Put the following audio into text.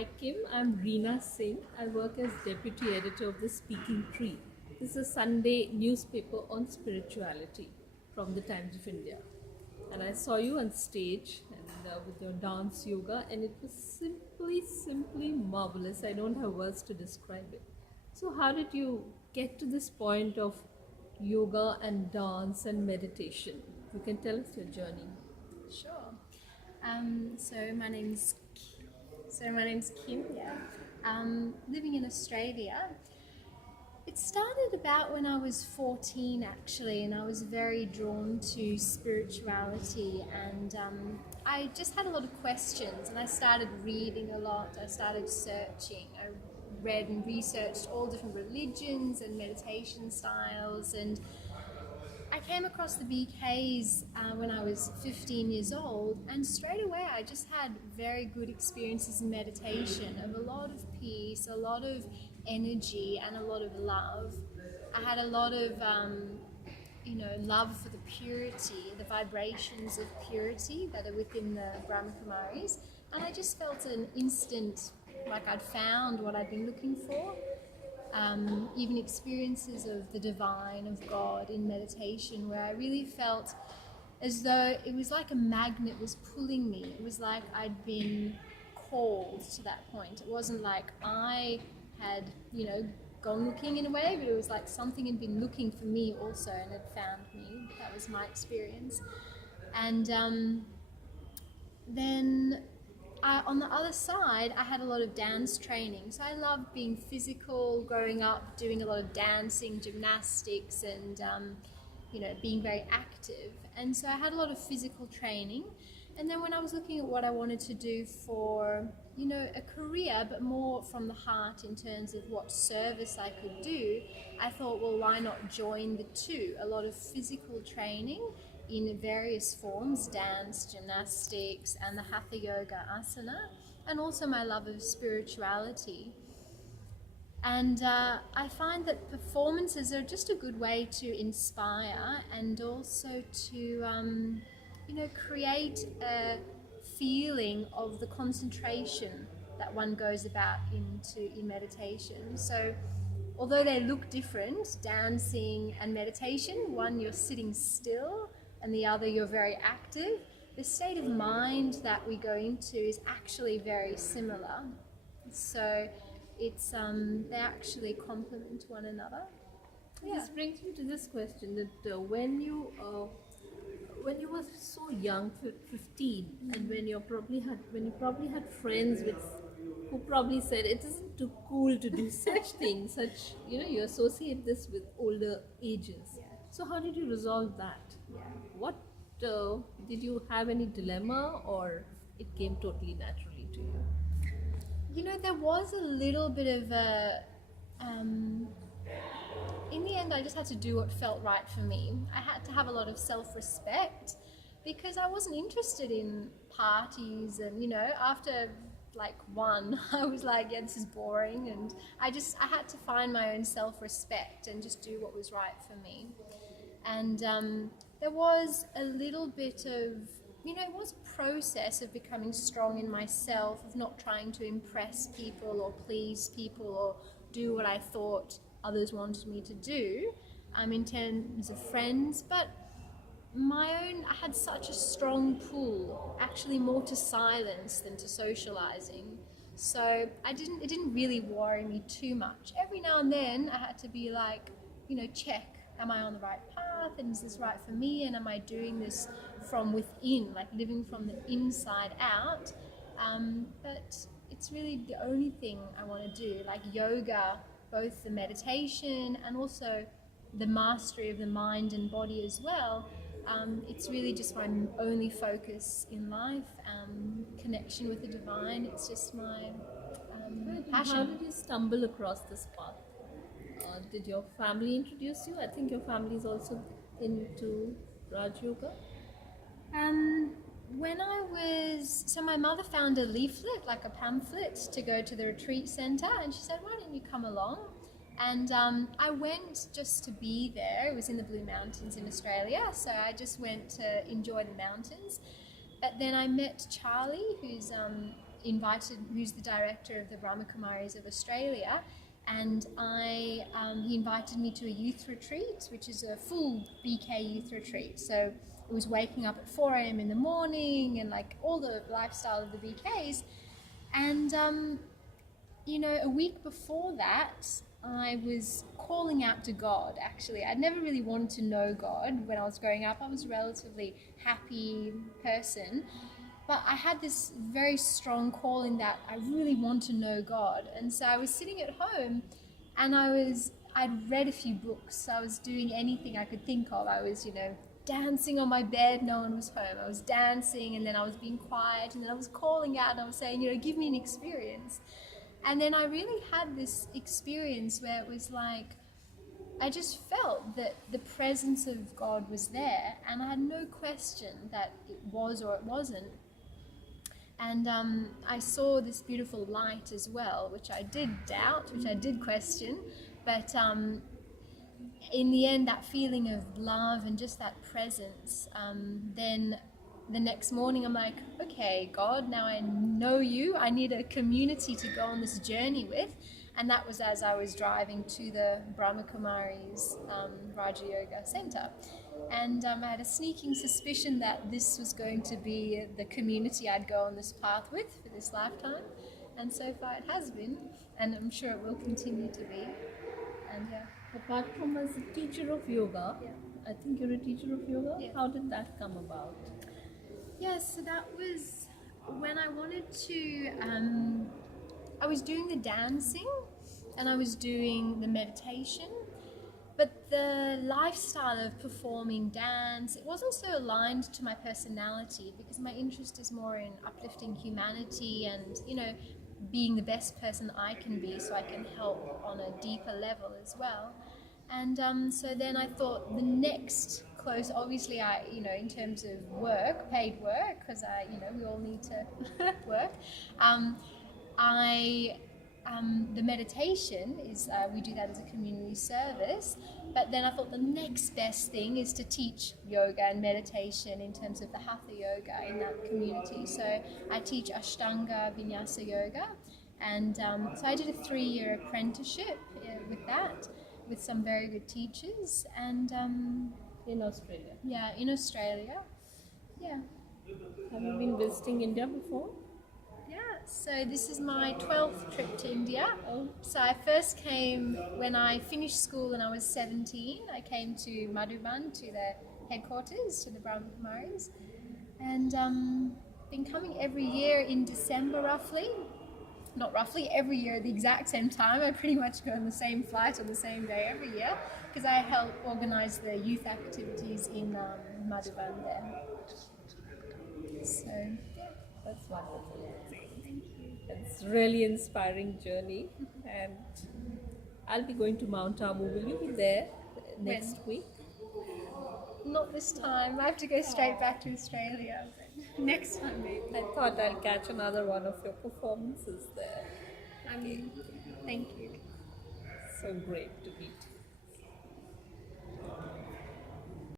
Hi Kim, I'm Reena Singh. I work as Deputy Editor of The Speaking Tree. This is a Sunday newspaper on spirituality from the Times of India. And I saw you on stage and with your dance yoga, and it was simply marvelous. I don't have words to describe it. So, how did you get to this point of yoga and dance and meditation? You can tell us your journey. Sure. So my name's Kim. Yeah. Living in Australia. It started about when I was 14, actually, and I was very drawn to spirituality, and I just had a lot of questions, and I started reading a lot. I started searching. I read and researched all different religions and meditation styles, and I came across the BKs when I was 15 years old, and straight away I just had very good experiences in meditation of a lot of peace, a lot of energy, and a lot of love. I had a lot of, love for the purity, the vibrations of purity that are within the Brahma Kumaris, and I just felt an instant like I'd found what I'd been looking for. Even experiences of the divine, of God in meditation, where I really felt as though it was like a magnet was pulling me. It was like I'd been called to that point. It wasn't like I had, gone looking in a way, but it was like something had been looking for me also and had found me. That was my experience. And then on the other side, I had a lot of dance training. So I loved being physical, growing up, doing a lot of dancing, gymnastics, and being very active. And so I had a lot of physical training. And then when I was looking at what I wanted to do for, a career, but more from the heart in terms of what service I could do, I thought, well, why not join the two? A lot of physical training in various forms, dance, gymnastics, and the Hatha Yoga asana, and also my love of spirituality. And I find that performances are just a good way to inspire and also to, create a feeling of the concentration that one goes about in meditation. So although they look different, dancing and meditation, one you're sitting still and the other you're very active, the state of mind that we go into is actually very similar. So it's they actually complement one another. Yeah. This brings me to this question that when you were so young, 15, and when you probably had friends who probably said it isn't too cool to do such things, you associate this with older ages. Yeah. So how did you resolve that? Yeah. What did you have any dilemma, or it came totally naturally to you? There was a little bit of a in the end, I just had to do what felt right for me. I had to have a lot of self-respect because I wasn't interested in parties, and after like one, I was like, yeah, this is boring, and I had to find my own self-respect and just do what was right for me. And there was a little bit of, it was a process of becoming strong in myself, of not trying to impress people or please people or do what I thought others wanted me to do in terms of friends, but I had such a strong pull, actually more to silence than to socializing. So it didn't really worry me too much. Every now and then I had to be like, check, am I on the right path, and is this right for me, and am I doing this from within, like living from the inside out? But it's really the only thing I want to do, like yoga, both the meditation and also the mastery of the mind and body as well. It's really just my only focus in life, connection with the divine. It's just my passion. How did you stumble across this path? Did your family introduce you? I think your family is also into Raj Yoga. So my mother found a leaflet, like a pamphlet, to go to the retreat center, and she said, why don't you come along? And I went just to be there. It was in the Blue Mountains in Australia, so I just went to enjoy the mountains. But then I met Charlie, who's who's the director of the Brahma Kumaris of Australia, and he invited me to a youth retreat, which is a full BK youth retreat. So it was waking up at 4 a.m. in the morning and like all the lifestyle of the BKs. And, a week before that, I was calling out to God, actually. I'd never really wanted to know God when I was growing up. I was a relatively happy person. But I had this very strong calling that I really want to know God. And so I was sitting at home and I'd read a few books. I was doing anything I could think of. I was, dancing on my bed, no one was home. I was dancing and then I was being quiet and then I was calling out and I was saying, give me an experience. And then I really had this experience where it was like, I just felt that the presence of God was there and I had no question that it was or it wasn't. And I saw this beautiful light as well, which I did doubt, which I did question. But in the end, that feeling of love and just that presence, then the next morning I'm like, okay, God, now I know you. I need a community to go on this journey with. And that was as I was driving to the Brahma Kumaris Raja Yoga Center. And I had a sneaking suspicion that this was going to be the community I'd go on this path with for this lifetime. And so far it has been, and I'm sure it will continue to be. And yeah. Apart from as a teacher of yoga, I think you're a teacher of yoga. Yeah. How did that come about? Yeah, so that was when I wanted to, I was doing the dancing and I was doing the meditation, but the lifestyle of performing dance, it wasn't so aligned to my personality because my interest is more in uplifting humanity and, being the best person I can be so I can help on a deeper level as well. And so then I thought the next close, obviously I, in terms of work, paid work, because we all need to work, the meditation is, we do that as a community service, but then I thought the next best thing is to teach yoga and meditation in terms of the Hatha yoga in that community. So I teach Ashtanga Vinyasa yoga, and so I did a 3-year apprenticeship with that, with some very good teachers, and In Australia. yeah, in Australia, yeah. Have you been visiting India before? Yeah, so this is my 12th trip to India. Oh. So I first came when I finished school and I was 17. I came to Madhuban, to the headquarters, to the Brahma Kumaris, and been coming every year in December roughly. Not roughly, every year at the exact same time. I pretty much go on the same flight on the same day every year because I help organise the youth activities in Madhuban there. So, yeah. That's wonderful. It's really inspiring journey, and I'll be going to Mount Abu. Will you be there next week? Not this time. I have to go straight back to Australia. But next time, maybe. I thought I'll catch another one of your performances there. Thank you. So great to meet you.